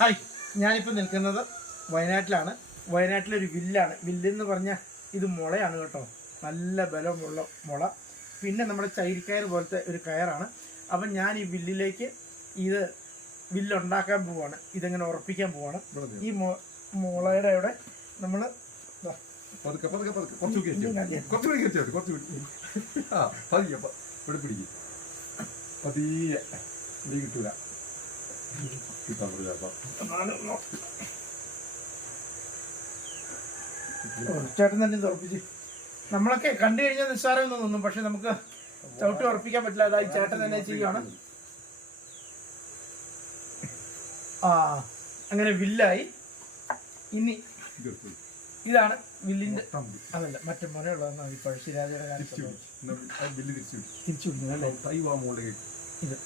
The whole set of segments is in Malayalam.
ഹായ് ഞാനിപ്പോൾ നിൽക്കുന്നത് വയനാട്ടിലാണ്. വയനാട്ടിലൊരു വില്ലാണ്. വില്ലെന്ന് പറഞ്ഞാൽ ഇത് മുളയാണ് കേട്ടോ. നല്ല ബലമുള്ള മുള. പിന്നെ നമ്മുടെ ചൈരിക്കയർ പോലത്തെ ഒരു കയറാണ്. അപ്പം ഞാൻ ഈ വില്ലിലേക്ക് ഇത് വില്ലുണ്ടാക്കാൻ പോവാണ്. ഇതെങ്ങനെ ഉറപ്പിക്കാൻ പോവാണ്. ഈ മുളയുടെ അവിടെ നമ്മൾ പതുക്കെ പതുക്കെ പതുക്കെ. കുറച്ച് കയറ്റി കുറച്ചുകൂടി കയറ്റി കുറച്ചുകൂടി ആ പതിയെ ഇവിടെ പിടിക്കും. പതിയെ. നീ കിട്ടൂല. ചേട്ടൻ തന്നെ തുറപ്പിച്ച് നമ്മളൊക്കെ കണ്ടു കഴിഞ്ഞാൽ നിസ്സാരം തോന്നും പക്ഷെ നമുക്ക് ചവിട്ടി ഉറപ്പിക്കാൻ പറ്റില്ല. അതായി ചേട്ടൻ തന്നെ ചെയ്യുകയാണ് ആ അങ്ങനെ വില്ലായി. ഇനി. ഇതാണ് വില്ലിന്റെ. അതല്ല മറ്റേ മുനയുള്ളതെന്നാണ് ഈ പഴശ്ശിരാജയുടെ ബില്ല് തിരിച്ചു വിടുന്നത് അല്ലേ? ഇത്.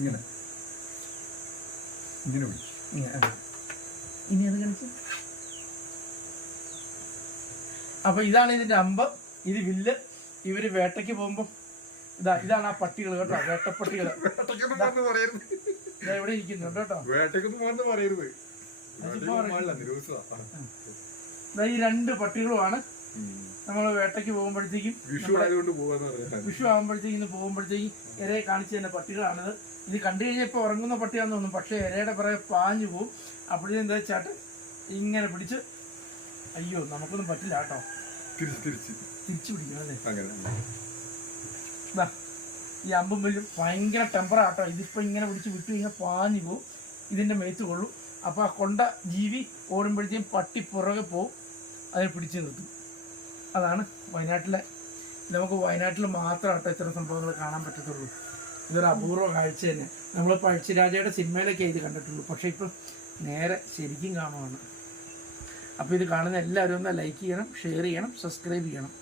ഇങ്ങനെ. ഇങ്ങനെ പിടി ഇങ്ങനെ, ആ. ഇനി അത് കളിച്ചു അപ്പൊ ഇതാണ് ഇതിന്റെ അമ്പ് ഇത് വില്ല്. ഇവർ വേട്ടയ്ക്ക് പോകുമ്പോ ഇതാ ഇതാണ് ആ പട്ടികൾ കേട്ടോ വേട്ടപ്പട്ടികൾ ഇവിടെ ഇരിക്കുന്നുണ്ട് കേട്ടോ. വേട്ടയ്ക്കൊന്നും പോകാന്ന് പറയരുത്. ഈ രണ്ട് പട്ടികളുമാണ്. നമ്മൾ വേട്ടയ്ക്ക് പോകുമ്പോഴത്തേക്കും വിഷു വിഷു ആകുമ്പോഴത്തേക്കും ഇന്ന് പോകുമ്പോഴത്തേക്കും ഇരയെ കാണിച്ചു തന്നെ പട്ടികളാണിത്. ഇത് കണ്ടു കഴിഞ്ഞപ്പോൾ ഉറങ്ങുന്ന പട്ടിയാന്ന് തോന്നും. പക്ഷേ ഇരയുടെ പുറകെ പാഞ്ഞു പോവും. അപ്പോഴേ എന്താ ചേട്ടൻ ഇങ്ങനെ പിടിച്ച് അയ്യോ നമുക്കൊന്നും പറ്റില്ല കേട്ടോ. തിരിച്ച് തിരിച്ച്. തിരിച്ചു പിടിക്കണം അല്ലേ? ഈ അമ്പും വലിയ ഭയങ്കര ടെമ്പറാട്ടോ ഇതിപ്പോ ഇങ്ങനെ പിടിച്ച് വിട്ടു കഴിഞ്ഞാൽ പാഞ്ഞു പോവും. ഇതിന്റെ മേത്ത് കൊള്ളും. അപ്പൊ ആ കൊണ്ട ജീവി ഓടുമ്പോഴത്തേക്കും പട്ടി പുറകെ പോവും. അതിനെ പിടിച്ചു നിർത്തും. അതാണ് വയനാട്ടിലെ. നമുക്ക് വയനാട്ടിൽ മാത്രം കേട്ടോ ഇത്തരം സംഭവങ്ങൾ കാണാൻ പറ്റത്തുള്ളൂ. ഇതൊരു അപൂർവ കാഴ്ച തന്നെ. നമ്മൾ പഴശ്ശിരാജയുടെ സിനിമയിലൊക്കെ ഇത് കണ്ടിട്ടുള്ളൂ. പക്ഷെ ഇപ്പം നേരെ ശരിക്കും കാണുവാണ്. അപ്പോൾ ഇത് കാണുന്ന എല്ലാവരും ഒന്ന് ലൈക്ക് ചെയ്യണം ഷെയർ ചെയ്യണം സബ്സ്ക്രൈബ് ചെയ്യണം.